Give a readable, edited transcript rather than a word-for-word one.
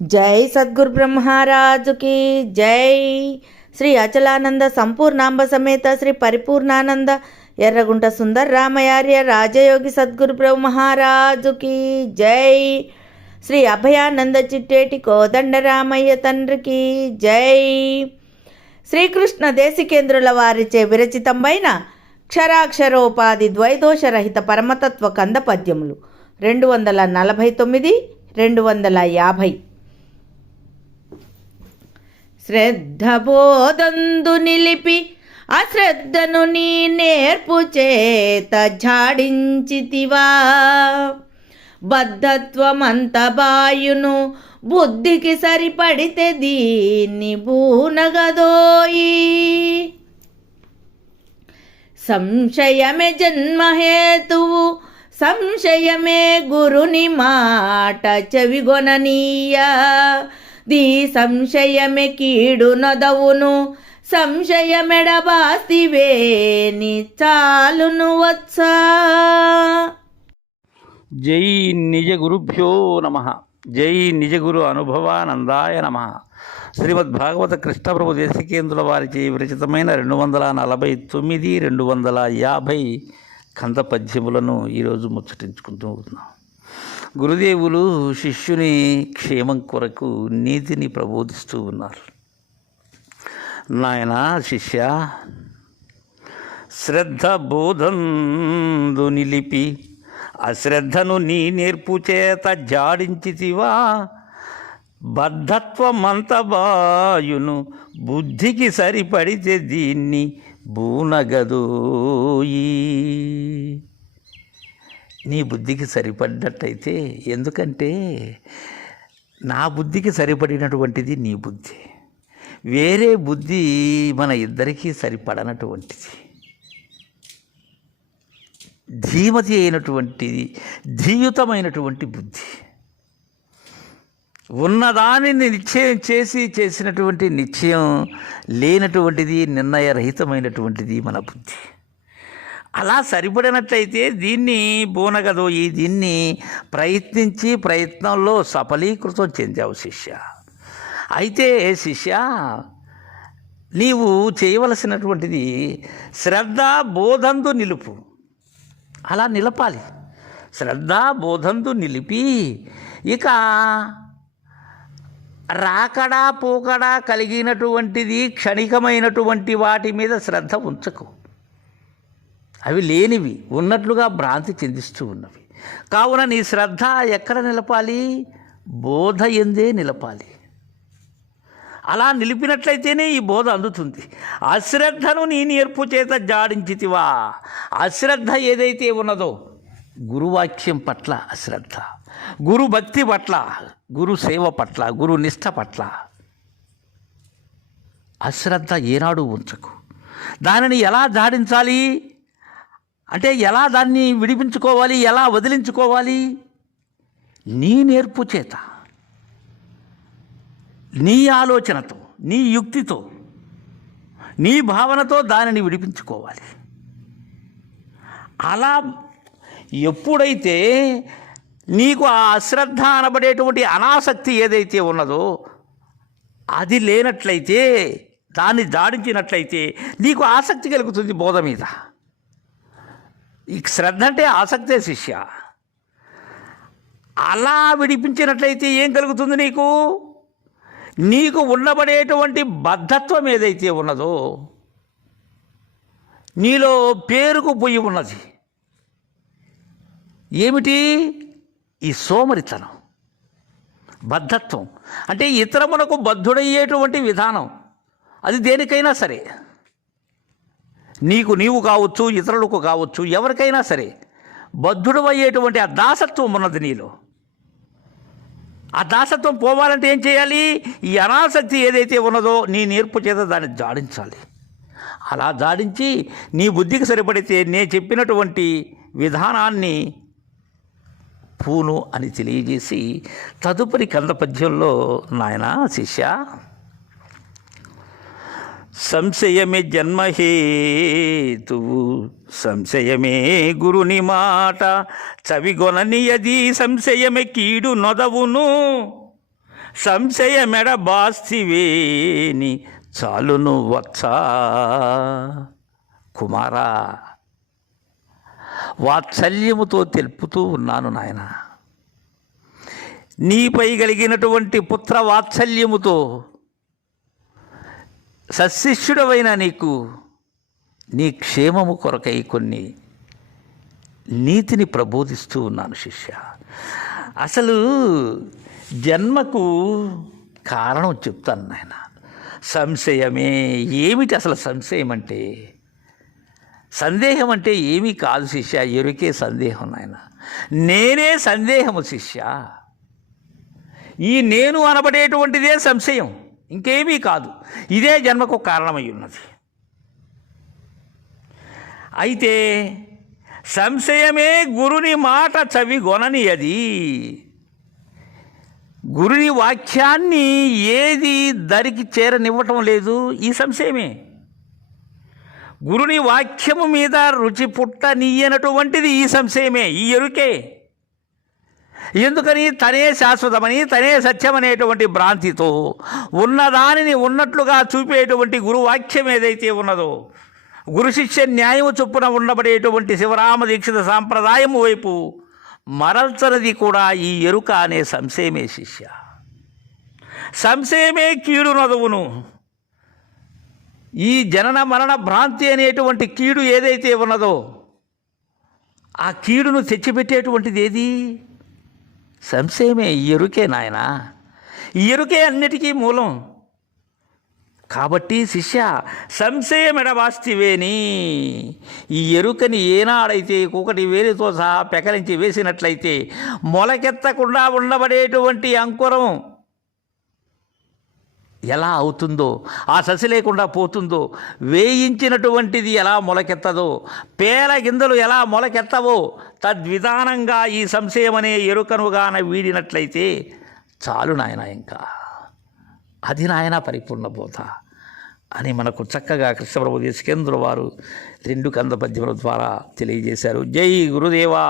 జై సద్గురు బ్రహ్మరాజుకి జై. శ్రీ అచలానంద సంపూర్ణాంబ సమేత శ్రీ పరిపూర్ణానంద ఎర్రగుంట సుందర రామయార్య రాజయోగి సద్గురు బ్రహ్మరాజుకి జై. శ్రీ అభయానంద చిట్టేటి కోదండరామయ్య తండ్రికి జై. శ్రీకృష్ణ దేశికేంద్రుల వారిచే విరచితమైన క్షరాక్షరోపాధి ద్వైదోషరహిత పరమతత్వ కంద పద్యములు 249, 250. శ్రద్ధ బోధందు నిలిపి అశ్రద్ధను నీ నేర్పు చేత ఝాడించితివా. బద్ధత్వమంత బాయును బుద్ధికి సరిపడితే దీన్ని బూనగదోయి. సంశయమే జన్మహేతువు సంశయమే గురుని మాట చెవిగొననీయ. దీ సంశయమే కీడు నొదవును సంశయమెడబాస్తివేని చాలును వచ్చా. జై నిజ గురుభ్యో నమ. జై నిజ గురు అనుభవానందాయ నమ. శ్రీమద్భాగవత కృష్ణప్రభు దేశికేంద్రుల వారిచే విరచితమైన 249, 250 కంద పద్యములను ఈరోజు ముచ్చటించుకుంటూ ఉన్నాం. గురుదేవులు శిష్యుని క్షేమం కొరకు నీతిని ప్రబోధిస్తూ ఉన్నారు. నాయనా శిష్య, శ్రద్ధ బోధందు నిలిపి అశ్రద్ధను నీ నేర్పు చేత జాడించితివా. బద్ధత్వమంత బాయును బుద్ధికి సరిపడితే దీన్ని బూనగదోయి. నీ బుద్ధికి సరిపడ్డట్టయితే, ఎందుకంటే నా బుద్ధికి సరిపడినటువంటిది నీ బుద్ధి, వేరే బుద్ధి మన ఇద్దరికీ సరిపడనటువంటిది, ధీమతి అయినటువంటిది, ధీయుతమైనటువంటి బుద్ధి, ఉన్నదానిని నిశ్చయం చేసినటువంటి నిశ్చయం లేనటువంటిది, నిర్ణయరహితమైనటువంటిది మన బుద్ధి. అలా సరిపడినట్లయితే దీన్ని బోనగదోయి, దీన్ని ప్రయత్నించి ప్రయత్నంలో సఫలీకృతం చెందావు శిష్య. అయితే శిష్య, నీవు చేయవలసినటువంటిది శ్రద్ధ బోధందు నిలుపు. అలా నిలపాలి. శ్రద్ధ బోధందు నిలిపి ఇక రాకడా పోకడా కలిగినటువంటిది క్షణికమైనటువంటి వాటి మీద శ్రద్ధ ఉంచకు. అవి లేనివి ఉన్నట్లుగా భ్రాంతి చెందిస్తూ ఉన్నవి. కావున నీ శ్రద్ధ ఎక్కడ నిలపాలి? బోధ ఎందే నిలపాలి. అలా నిలిపినట్లయితేనే ఈ బోధ అందుతుంది. అశ్రద్ధను నీ నేర్పు చేత జాడించితివా. అశ్రద్ధ ఏదైతే ఉన్నదో, గురువాక్యం పట్ల అశ్రద్ధ, గురు భక్తి పట్ల, గురు సేవ పట్ల, గురు నిష్ఠ పట్ల అశ్రద్ధ ఏనాడు ఉంచకు. దానిని ఎలా జాడించాలి అంటే, ఎలా దాన్ని విడిపించుకోవాలి, ఎలా వదిలించుకోవాలి? నీ నేర్పు చేత, నీ ఆలోచనతో, నీ యుక్తితో, నీ భావనతో దానిని విడిపించుకోవాలి. అలా ఎప్పుడైతే నీకు ఆ అశ్రద్ధ అనబడేటువంటి అనాసక్తి ఏదైతే ఉన్నదో అది లేనట్లయితే, దాన్ని జాడించినట్లయితే నీకు ఆసక్తి కలుగుతుంది బోధ మీద. ఈ శ్రద్ధ అంటే ఆసక్తే శిష్య. అలా విడిపించినట్లయితే ఏం కలుగుతుంది నీకు? నీకు ఉండబడేటువంటి బద్ధత్వం ఏదైతే ఉన్నదో, నీలో పేరుకు పోయి ఉన్నది ఏమిటి? ఈ సోమరితనం, బద్ధత్వం. అంటే ఇతరమునకు బద్ధుడయ్యేటువంటి విధానం. అది దేనికైనా సరే, నీవు కావచ్చు, ఇతరులకు కావచ్చు, ఎవరికైనా సరే బద్ధుడు అయ్యేటువంటి ఆ దాసత్వం ఉన్నది నీలో. ఆ దాసత్వం పోవాలంటే ఏం చేయాలి? ఈ అనాసక్తి ఏదైతే ఉన్నదో నీ నేర్పు చేత దాన్ని జాడించాలి. అలా జాడించి నీ బుద్ధికి సరిపడితే నే చెప్పినటువంటి విధానాన్ని పూను అని తెలియజేసి తదుపరి కంద పద్యంలో, నాయనా శిష్య, సంశయమే జన్మహేతువు సంశయమే గురుని మాట చవిగొననియది సంశయమే కీడు నొదవును సంశయమెడబాస్తివేని చాలును వత్సా. కుమారా, వాత్సల్యముతో తెలుపుతూ ఉన్నాను నాయన, నీపై కలిగినటువంటి పుత్ర వాత్సల్యముతో సశిష్యుడవైన నీకు నీ క్షేమము కొరకై కొన్ని నీతిని ప్రబోధిస్తూ ఉన్నాను శిష్య. అసలు జన్మకు కారణం చెప్తాను నాయన. సంశయమే. ఏమిటి అసలు సంశయం అంటే? సందేహం అంటే ఏమీ కాదు శిష్య, ఎరుకే సందేహం నాయన. నేనే సందేహము శిష్య. ఈ నేను అనబడేటువంటిదే సంశయం, ఇంకేమీ కాదు. ఇదే జన్మకు కారణమై ఉన్నది. అయితే సంశయమే గురుని మాట చవిగొనని అది. గురుని వాక్యాన్ని ఏది దరికి చేరనివ్వటం లేదు, ఈ సంశయమే. గురుని వాక్యము మీద రుచి పుట్టనీయనటువంటిది ఈ సంశయమే, ఈ ఎరుకే. ఎందుకని? తనే శాశ్వతమని, తనే సత్యమనేటువంటి భ్రాంతితో ఉన్నదానిని ఉన్నట్లుగా చూపేటువంటి గురువాక్యం ఏదైతే ఉన్నదో, గురు శిష్య న్యాయము చొప్పున ఉండబడేటువంటి శివరామ దీక్షిత సాంప్రదాయము వైపు మరల్చనది కూడా ఈ ఎరుక అనే సంశయమే శిష్య. సంశయమే కీడు నదువును. ఈ జనన మరణ భ్రాంతి అనేటువంటి కీడు ఏదైతే ఉన్నదో, ఆ కీడును తెచ్చిపెట్టేటువంటిది ఏది? సంశయమే, ఈ ఎరుకే నాయన. ఈ ఎరుకే అన్నిటికీ మూలం. కాబట్టి శిష్య, సంశయమెడబాస్తివేని, ఈ ఎరుకని ఏనాడైతే కూకటి వేలితో సహా పెకలించి వేసినట్లయితే మొలకెత్తకుండా ఉండబడేటువంటి అంకురం ఎలా అవుతుందో, ఆ ససి లేకుండా పోతుందో, వేయించినటువంటిది ఎలా మొలకెత్తదో, పేల గింజలు ఎలా మొలకెత్తవో, తద్విధానంగా ఈ సంశయం అనే ఎరుకనుగాన వీడినట్లయితే చాలు నాయన. ఇంకా అది నాయన పరిపూర్ణ బోధ అని మనకు చక్కగా కృష్ణప్రభు దేశికేంద్రుల వారు 2 కంద పద్యముల ద్వారా తెలియజేశారు. జై గురుదేవా.